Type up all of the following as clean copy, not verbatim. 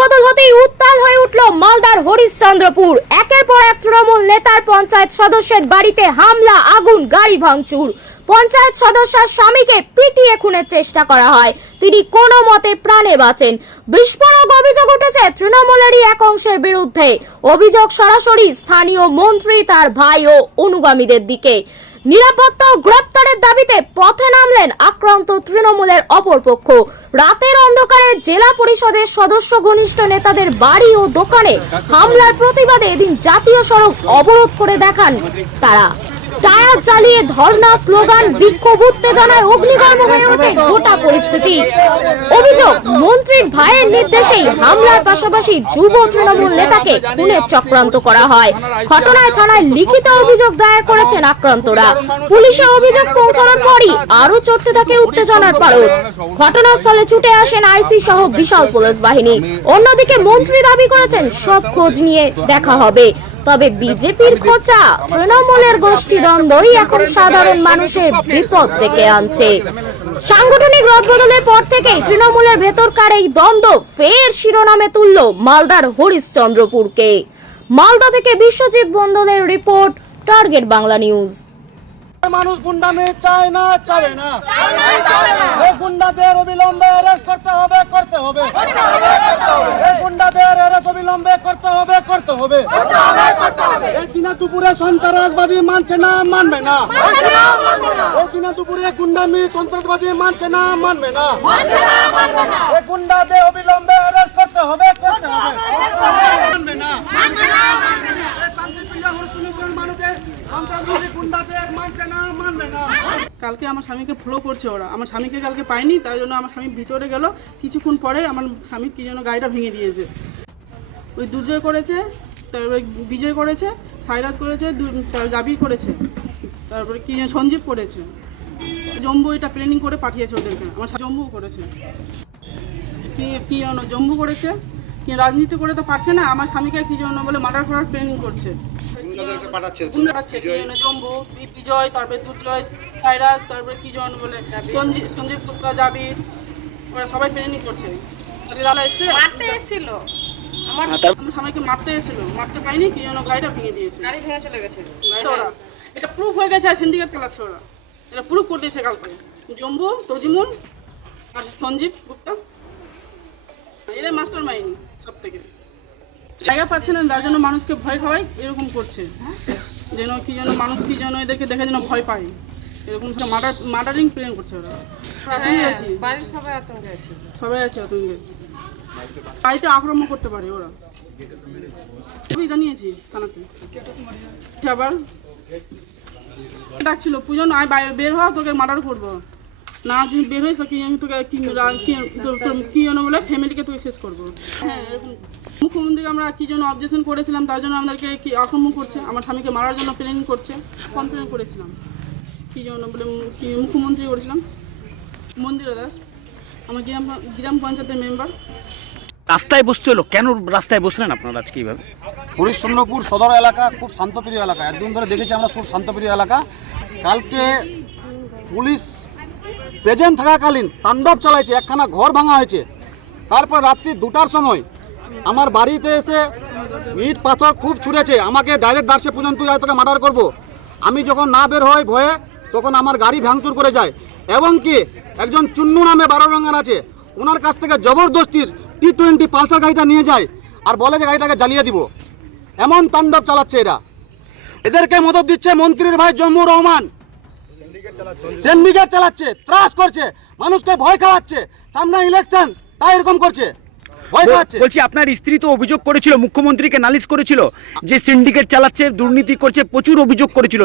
রদবদল হতেই উত্তাল হয়ে উঠল মালদার হরিশ্চন্দ্রপুর। একের পর এক তৃণমূল নেতার পঞ্চায়েত সদস্যের বাড়িতে হামলা, আগুন, গাড়ি ভাঙচুর। পঞ্চায়েত সদস্যের স্বামীকে পিটিয়ে খুনের চেষ্টা করা হয়, তিনি কোনো মতে প্রাণে বাঁচেন। বিস্ফোরক অভিযোগ উঠেছে তৃণমূলেরই এক অংশের বিরুদ্ধে। অভিযোগ সরাসরি স্থানীয় মন্ত্রী, তার ভাই ও অনুগামীদের দিকে। নিরাপত্তা ও গ্রেপ্তারের দাবিতে পথে নামলেন আক্রান্ত তৃণমূলের অপরপক্ষ। রাতের অন্ধকারে জেলা পরিষদের সদস্য ঘনিষ্ঠ নেতাদের বাড়ি ও দোকানে হামলার প্রতিবাদে এদিন জাতীয় সড়ক অবরোধ করে দেখান তারা। টায়ার জ্বালিয়ে ধর্ণা, স্লোগান, বিক্ষোভ, উত্তেজনায় অগ্নিগর্ভ হয়ে ওঠে গোটা পরিস্থিতি। অভিযোগ, মন্ত্রীর ভাইয়ের নির্দেশেই হামলার পাশাপাশি যুব তৃণমূল নেতাকে খুনের চক্রান্ত করা হয়। ঘটনায় থানায় লিখিত অভিযোগ দায়ের করেছেন আক্রান্তরা। পুলিশে অভিযোগ পৌঁছানোর পরই আরো চড়তে থাকে উত্তেজনার পারদ। ঘটনাস্থলে ছুটে আসেন আইসি সহ বিশাল পুলিশ বাহিনী। অন্যদিকে মন্ত্রী দাবি করেছেন সব খোঁজ নিয়ে দেখা হবে। তবে বিজেপির খোঁচা, তৃণমূলের গোষ্ঠী দ্বন্দ্বই এখন সাধারণ মানুষের বিপদ ডেকে আনছে। সাংগঠনিক রদবদলের পর থেকেই তৃণমূলের ভেতরকার এই দ্বন্দ্ব ফের শিরোনামে তুলল মালদার হরিশ্চন্দ্রপুরকে। মালদা থেকে বিশ্বজিৎ বন্দলের রিপোর্ট, টার্গেট বাংলা নিউজ। মানুষ গুন্ডামি চায় না, চাবে না। এই গুন্ডাদের অবিলম্বে অ্যারেস্ট করতে হবে, করতে হবে। এই গুন্ডাদের অ্যারেস্ট অবিলম্বে করতে হবে, করতে হবে। এই দিনে দুপুরে সন্ত্রাসবাদী মানছে না, মানবে না। এই দিনে দুপুরে গুন্ডামি সন্ত্রাসবাদী মানছে না, মানবে না। এই গুন্ডাদের অবিলম্বে অ্যারেস্ট করতে হবে, করতে হবে। মানবে না। কালকে আমার স্বামীকে ফলো করছে ওরা। আমার স্বামীকে কালকে পাইনি, তার জন্য আমার স্বামী ভিতরে গেল। কিছুক্ষণ পরে আমার স্বামীর কি যেন গাড়িটা ভেঙে দিয়েছে। ওই দুর্জয় করেছে, তারপরে বিজয় করেছে, সাইরাজ করেছে, জাবি করেছে, তারপরে কি যেন সঞ্জীব করেছে। জম্বু এটা প্ল্যানিং করে পাঠিয়েছে ওদেরকে। আমার জম্বু করেছে, কি যেন জম্বু করেছে, কি রাজনীতি করে তো পারছে না। আমার স্বামীকে কি যেন বলে মার্ডার করার প্ল্যানিং করছে। জম্বু, বিজয়, তারপরে দুর্জয়, সাইরাজ, তারপরে কি জন বলে সঞ্জীব গুপ্তা, জাবির, ওরা সবাই প্ল্যানিং করছে। মারতে এসেছিল, আমার স্বামীকে মারতে এসেছিল, মারতে পাইনি, কি যেন গাড়িটা ভেঙে দিয়েছে। গাড়ি ভেঙে চলে গেছে। ওরা এটা প্রুফ হয়ে গেছে, আর সিন্ডিকেট চালাচ্ছে ওরা। এটা প্রুফ করে দিয়েছে কালকে। জম্বু, তজিমুল আর সঞ্জীব গুপ্তা, এরা মাস্টার মাইন্ড সব থেকে। জায়গা পাচ্ছে না, তার জন্য মানুষকে ভয় খাওয়াই এরকম করছে, যেন কি যেন মানুষ কি যেন এদেরকে দেখে যেন ভয় পায়। এরকম মার্ডারিং প্ল্যান করছে ওরা। বাড়ির সবাই আতঙ্কে আছে, সবাই আছে আতঙ্কে। বাড়িতে আক্রমণ করতে পারে ওরা, আমি জানিয়েছি থানাতে। আবার ডাকছিল, পূজন আয় বের হওয়া, তোকে মার্ডার করবো না, তুই বের হয়েছ কি আমি তোকে কি যেন বলে ফ্যামিলিকে তোকে শেষ করবো। হ্যাঁ, এরকম মুখ্যমন্ত্রীকে আমরা কি জন্য অবজেকশন করেছিলাম, তার জন্য আমাদেরকে কি আক্রমণ করছে, আমার স্বামীকে মারার জন্য প্ল্যানিং করছে। কমপ্লেন করেছিলাম কি জন্য বলে, কি মুখ্যমন্ত্রী করেছিলাম মন্দিরা দাস, আমার গ্রাম পঞ্চায়েতের মেম্বার। রাস্তায় বসতে হলো কেন? রাস্তায় বসলেন আপনারা আজকে এইভাবে? হরিশ্চন্দ্রপুর সদর এলাকা খুব শান্তপ্রিয় এলাকা, একদিন ধরে দেখেছি আমরা খুব শান্তপ্রিয় এলাকা। কালকে পুলিশ প্রেজেন্ট থাকাকালীন তাণ্ডব চালাইছে, একখানা ঘর ভাঙা হয়েছে। তারপর রাত্রি 2টার সময় আমার বাড়িতে এসে ইট পাথর খুব ছুঁড়েছে, আমাকে ডাইরেক্ট ডাকছে, পর্যন্ত তুই তোকে মার্ডার করবো। আমি যখন না বের হই ভয়ে, তখন আমার গাড়ি ভাঙচুর করে যায়। এবং কি একজন চুন্নু নামে 12 রঙের আছে, ওনার কাছ থেকে জবরদস্তির T20 পালসার গাড়িটা নিয়ে যায় আর বলে যে গাড়িটাকে জ্বালিয়ে দিব। এমন তাণ্ডব চালাচ্ছে এরা। এদেরকে মদত দিচ্ছে মন্ত্রীর ভাই জম্মু রহমান, সিন্ডিকেট চালাচ্ছে, ত্রাস করছে, মানুষকে ভয় খাওয়াচ্ছে। সামনে ইলেকশন, তাই এরকম করছে, ভয় খাওয়াচ্ছে। বলছি, আপনার স্ত্রী তো অভিযোগ করেছিল, মুখ্যমন্ত্রীকে নালিশ করেছিল যে সিন্ডিকেট চালাচ্ছে, দুর্নীতি করছে, প্রচুর অভিযোগ করেছিল।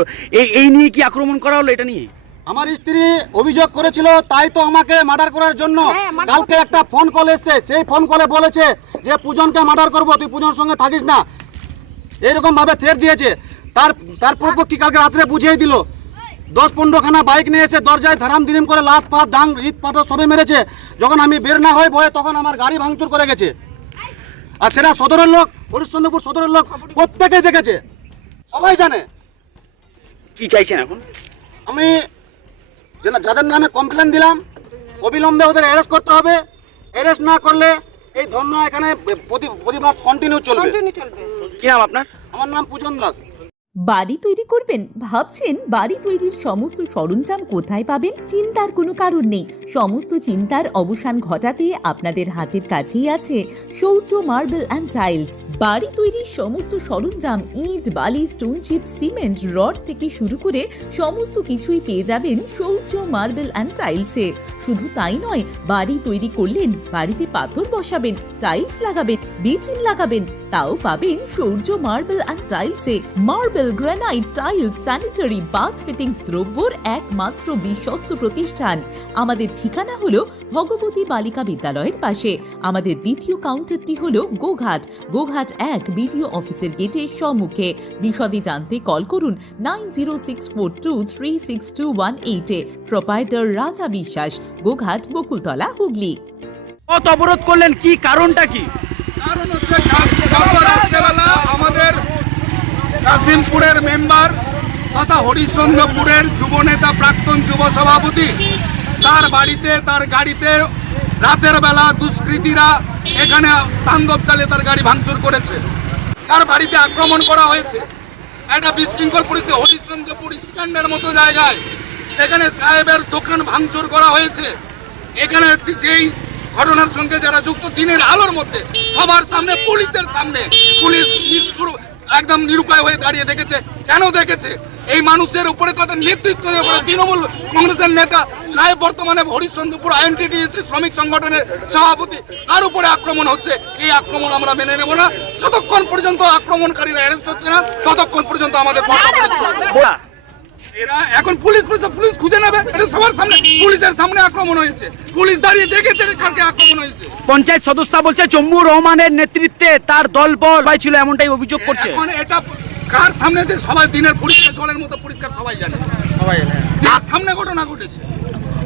এই নিয়ে কি আক্রমণ করা হলো? এটা নিয়ে আমার স্ত্রী অভিযোগ করেছিল, তাই তো আমাকে মার্ডার করার জন্য কালকে একটা ফোন কল এসছে। সেই ফোন কলে বলেছে যে পূজনকে মার্ডার করবো, তুই পূজনের সঙ্গে থাকিস না, এরকম ভাবে থ্রেট দিয়েছে। তারপর কি কালকে রাত্রে বুঝিয়ে দিল। 10-15 খানা বাইক নিয়ে এসে দরজায় ধারাম দিরিম করে লাত পাত ডাং ইট পাথর সবে মেরেছে। যখন আমি বের না হই ভয়ে, তখন আমার গাড়ি ভাঙচুর করে গেছে। আর সেটা সদরের লোক, হরিশ্চন্দ্রপুর সদরের লোক প্রত্যেকেই দেখেছে, সবাই জানে। কি চাইছেন এখন? আমি যাদের নামে কমপ্লেন দিলাম, অবিলম্বে ওদের অ্যারেস্ট করতে হবে। অ্যারেস্ট না করলে এই ধর্না এখানে প্রতিবাদ কন্টিনিউ চলবে। কি নাম আপনার? আমার নাম পূজন দাস। বাড়ি তৈরি করবেন ভাবছেন বাড়ি তৈরির সমস্ত সরঞ্জাম কোথায় পাবেন? চিন্তার কোনো কারণ নেই। সমস্ত চিন্তার অবসান ঘটাতে আপনাদের হাতের কাছেই আছে শৌর্য মার্বেল অ্যান্ড টাইলস। বাড়ি তৈরির সমস্ত সরঞ্জাম, ইট, বালি, স্টোন চিপ, সিমেন্ট, রড থেকে শুরু করে সমস্ত কিছুই পেয়ে যাবেন শৌর্য মার্বেল অ্যান্ড টাইলসে। শুধু তাই নয়, বাড়ি তৈরি করলেন, বাড়িতে পাথর বসাবেন, টাইলস লাগাবেন, বেসিন লাগাবেন, তাও পাবেন শৌর্য মার্বেল অ্যান্ড টাইলসে। Marble, granite, tiles, sanitary, bath fittings দ্রব্যর একমাত্র বিশ্বস্ত প্রতিষ্ঠান। আমাদের ঠিকানা হলো ভগবতী বালিকা বিদ্যালয়ের পাশে। আমাদের দ্বিতীয় কাউন্টারটি হলো গোঘাট 1 বিডিও অফিসের গেটের সম্মুখে। বিশদে জানতে কল করুন 9064236218 প্রোপাইটার রাজা বিশ্বাস, গোঘাট, বকুলতলা, হুগলি। পথ অবরোধ করলেন, কি কারণটা কি? কারণ হচ্ছে গত রাত্রেবেলা আমাদের কাশিমপুরের মেম্বার তথা হরিশ্চন্দ্রপুরের যুবনেতা প্রাক্তন যুব সভাপতি, তার বাড়িতে তার গাড়িতে রাতের বেলা দুষ্কৃতীরা এখানে তাণ্ডব চালিয়ে তার গাড়ি ভাঙচুর করেছে। তার বাড়িতে আক্রমণ করা হয়েছে। একটা বিশৃঙ্খল পরিস্থিতি হরিশ্চন্দ্রপুর স্ট্যান্ডের মতো জায়গায়, সেখানে সাহেবের দোকান ভাঙচুর করা হয়েছে। এখানে যেই ঘটনার সঙ্গে যারা যুক্ত, দিনের আলোর মধ্যে সবার সামনে, পুলিশের সামনে, পুলিশ নিষ্ঠুর একদম নিরুপায় হয়ে দাঁড়িয়ে দেখেছে। কেন দেখেছে? এই মানুষের উপরে, তাদের নেতৃত্বের উপরে তৃণমূল কংগ্রেসের নেতা সাহেব, বর্তমানে হরিশ্চন্দ্রপুর আইএনটিটিউসি শ্রমিক সংগঠনের সভাপতি, তার উপরে আক্রমণ হচ্ছে। এই আক্রমণ আমরা মেনে নেব না। যতক্ষণ পর্যন্ত আক্রমণকারীরা অ্যারেস্ট হচ্ছে না, ততক্ষণ পর্যন্ত আমাদের এরা এখন পুলিশ খুঁজে নেবে। এটা সবার সামনে, পুলিশের সামনে আক্রমণ হয়েছে, পুলিশ দাঁড়িয়ে দেখেছে কালকে আক্রমণ হয়েছে। পঞ্চায়েত সদস্য বলছে জম্মুর রহমানের নেতৃত্বে তার দলবল ছিল, এমনটাই অভিযোগ করছে। এখন এটা কার সামনে যে সবাই দিনের পরিষ্কার জলের মতো পরিষ্কার সবাই জানে, যার সামনে ঘটনা ঘটেছে।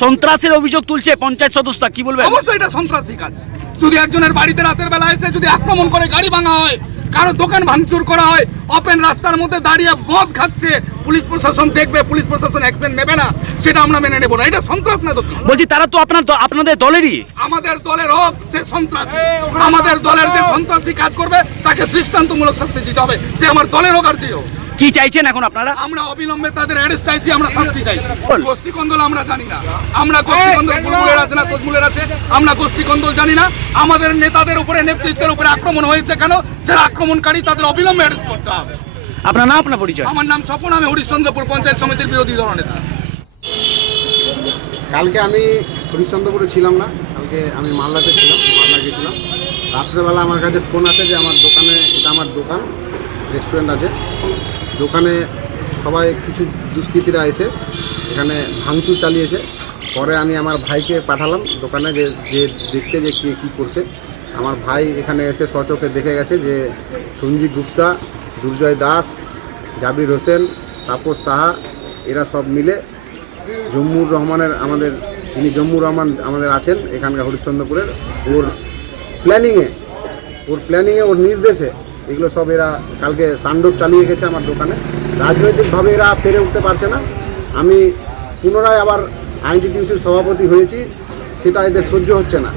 সন্ত্রাসের অভিযোগ তুলছে পঞ্চায়েত সদস্য, কি বলবেন? অবশ্যই এটা সন্ত্রাসী কাজ। যদি একজনের বাড়িতে রাতের বেলা এসে যদি আক্রমণ করে, গাড়ি ভাঙা হয়, কারো দোকান ভাঙচুর করা হয়, ওপেন রাস্তার মধ্যে দাঁড়িয়ে মদ খাচ্ছে, পুলিশ প্রশাসন দেখবে, পুলিশ প্রশাসন অ্যাকশন নেবে না, সেটা আমরা মেনে নেব না। এটা সন্ত্রাস না তো কি? বলছি তারা তো আপনাদের দলেরই। আমাদের দলের হোক সে সন্ত্রাসী, আমাদের দলের যে সন্ত্রাসী কাজ করবে তাকে দৃষ্টান্তমূলক শাস্তি দিতে হবে, সে আমার দলের হোক আর যে হোক। কি চাইছেন এখন আপনারা? আমরা অবিলম্বে তাদের অ্যারেস্ট চাইছি, আমরা শাস্তি চাইছি। গোষ্ঠী কন্দল আমরা জানি না, আমরা গোষ্ঠী কন্দল বুলবুলের আছে না তজমুলের আছে, আমরা গোষ্ঠী কন্দল জানি না। আমাদের নেতাদের উপরে, নেতৃত্বের উপরে আক্রমণ হয়েছে কেন? যারা আক্রমণকারী তাদের অবিলম্বে অ্যারেস্ট করতে হবে। আপনার নাম, আপনার পরিচয়? আমার নাম স্বপন, আমি হরিশ্চন্দ্রপুর পঞ্চায়েত সমিতির বিরোধী দল নেতা। কালকে আমি হরিশ্চন্দ্রপুরে ছিলাম না, কালকে আমি মালদাতে ছিলাম, মালদা গেছিলাম। রাত্রেবেলা আমার কাছে ফোন আসে যে আমার দোকানে, এটা আমার দোকান, রেস্টুরেন্ট আছে, দোকানে সবাই কিছু দুষ্কৃতীরা এসে এখানে ভাঙচুর চালিয়েছে। পরে আমি আমার ভাইকে পাঠালাম দোকানে যে দেখতে যে কে কী করছে। আমার ভাই এখানে এসে সচক্ষে দেখে গেছে যে সঞ্জীব গুপ্তা, দুর্জয় দাস, জাবির হোসেন, তাপস সাহা, এরা সব মিলে জম্মুর রহমানের, আমাদের যিনি জম্মুর রহমান আমাদের আছেন এখানকার হরিশ্চন্দ্রপুরের, ওর প্ল্যানিংয়ে ওর নির্দেশে এগুলো সব এরা কালকে তাণ্ডব চালিয়ে গেছে আমার দোকানে। রাজনৈতিকভাবে এরা পেরে উঠতে পারছে না। আমি পুনরায় আবার আইএনটিটিউসির সভাপতি হয়েছি, সেটা এদের সহ্য হচ্ছে না।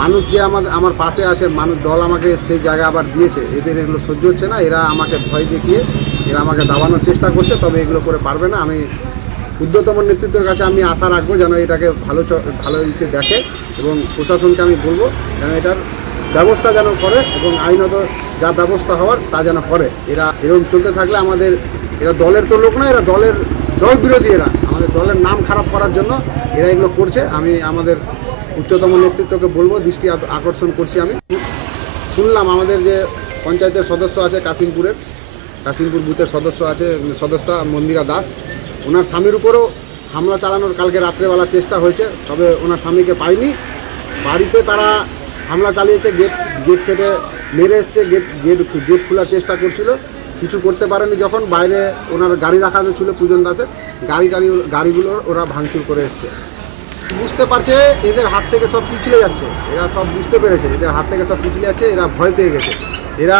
মানুষ যে আমার পাশে আছে, মানুষ দল আমাকে সেই জায়গা আবার দিয়েছে, এদের এগুলো সহ্য হচ্ছে না। এরা আমাকে ভয় দেখিয়ে এরা আমাকে দাবানোর চেষ্টা করছে, তবে এগুলো করে পারবে না। আমি ঊর্ধ্বতম নেতৃত্বের কাছে আমি আশা রাখবো যেন এটাকে ভালো হিসেবে দেখে, এবং প্রশাসনকে আমি বলবো যেন এটার ব্যবস্থা যেন করে, এবং আইনত যা ব্যবস্থা হওয়ার তা যেন করে। এরা এরকম চলতে থাকলে এরা দলের তো লোক না, এরা দল বিরোধী, এরা আমাদের দলের নাম খারাপ করার জন্য এরা এগুলো করছে। আমি আমাদের উচ্চতম নেতৃত্বকে বলবো, দৃষ্টি আকর্ষণ করছি। আমি শুনলাম আমাদের যে পঞ্চায়েতের সদস্য আছে কাশিমপুর বুথের সদস্যা মন্দিরা দাস, ওনার স্বামীর উপরও হামলা চালানোর কালকে রাত্রেবেলা চেষ্টা হয়েছে, তবে ওনার স্বামীকে পায়নি। বাড়িতে তারা হামলা চালিয়েছে, গেট ফেটে মেরে এসছে, গেট খোলার চেষ্টা করছিল, কিছু করতে পারেনি। যখন বাইরে ওনার গাড়ি রাখা ছিল পূজন দাসের, গাড়িগুলোর ওরা ভাঙচুর করে এসছে। বুঝতে পারছে এদের হাত থেকে সব পিছলে যাচ্ছে, এরা সব বুঝতে পেরেছে এদের হাত থেকে সব পিছলে যাচ্ছে, এরা ভয় পেয়ে গেছে, এরা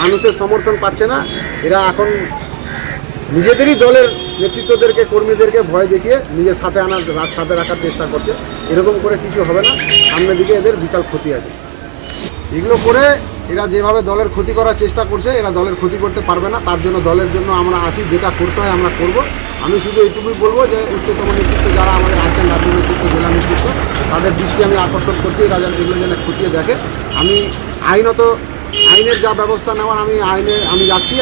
মানুষের সমর্থন পাচ্ছে না। এরা এখন নিজেদেরই দলের নেতৃত্বদেরকে, কর্মীদেরকে ভয় দেখিয়ে নিজের সাথে রাখার চেষ্টা করছে। এরকম করে কিছু হবে না, সামনের দিকে এদের বিশাল ক্ষতি আছে। এগুলো করে এরা যেভাবে দলের ক্ষতি করার চেষ্টা করছে, এরা দলের ক্ষতি করতে পারবে না। তার জন্য দলের জন্য আমরা আছি, যেটা করতে হয় আমরা করব। আমি শুধু এইটুকুই বলবো যে উচ্চতম নেতৃত্ব যারা আমাদের আছেন, রাজ্য নেতৃত্ব, জেলা নেতৃত্ব, তাদের দৃষ্টি আমি আকর্ষণ করছি, এরা যেন এগুলো যেন খতিয়ে দেখে। আমি আইনের যা ব্যবস্থা নেওয়ার আমি যাচ্ছি।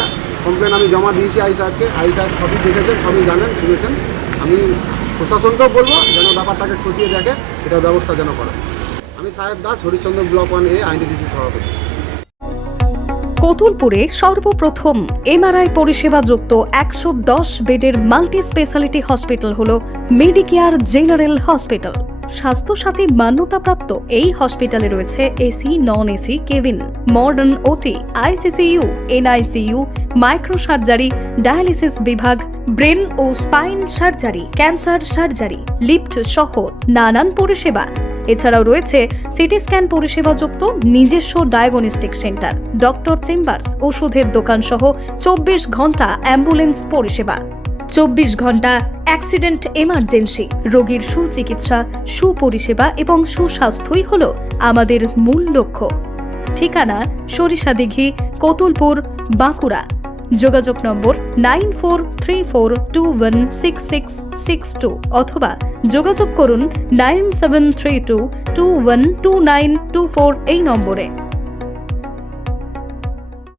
কমপ্লেন আমি জমা দিয়েছি আই সাহেবকে। আই সাহেব সবই দেখেছেন, সবই জানেন, শুনেছেন। আমি প্রশাসনকেও বলবো যেন ব্যাপারটাকে খতিয়ে দেখে, এটার ব্যবস্থা যেন করে। আমি সাহেব দাস, হরিশ্চন্দ্র ব্লক 1A আইনজীবী সভাপতি। কতুলপুরে সর্বপ্রথম এমআরআই পরিষেবা যুক্ত 110 বেডের মাল্টি স্পেশালিটি হসপিটাল হলো মেডিকেয়ার জেনারেল হসপিটাল। স্বাস্থ্যসাথী মান্যতাপ্রাপ্ত এই হসপিটালে রয়েছে AC, non AC cabin, modern OT, ICCU, NICU, micro surgery, dialysis বিভাগ, ব্রেন ও spine surgery, cancer surgery, lift সহ নানান পরিষেবা। এছাড়াও রয়েছে সিটি স্ক্যান পরিষেবা যুক্ত নিজস্ব ডায়াগনস্টিক সেন্টার, ডক্টর চেম্বার্স, ওষুধের দোকান সহ 24 ঘন্টা অ্যাম্বুলেন্স পরিষেবা। 24 ঘন্টা অ্যাক্সিডেন্ট এমার্জেন্সি, রোগীর সুচিকিৎসা, সুপরিষেবা এবং সুস্বাস্থ্যই হলো আমাদের মূল লক্ষ্য। ঠিকানা সরিষাদিঘি, কতুলপুর, বাঁকুড়া। যোগাযোগ নম্বর 9434216662 অথবা যোগাযোগ করুন 9732212924 এই নম্বরে।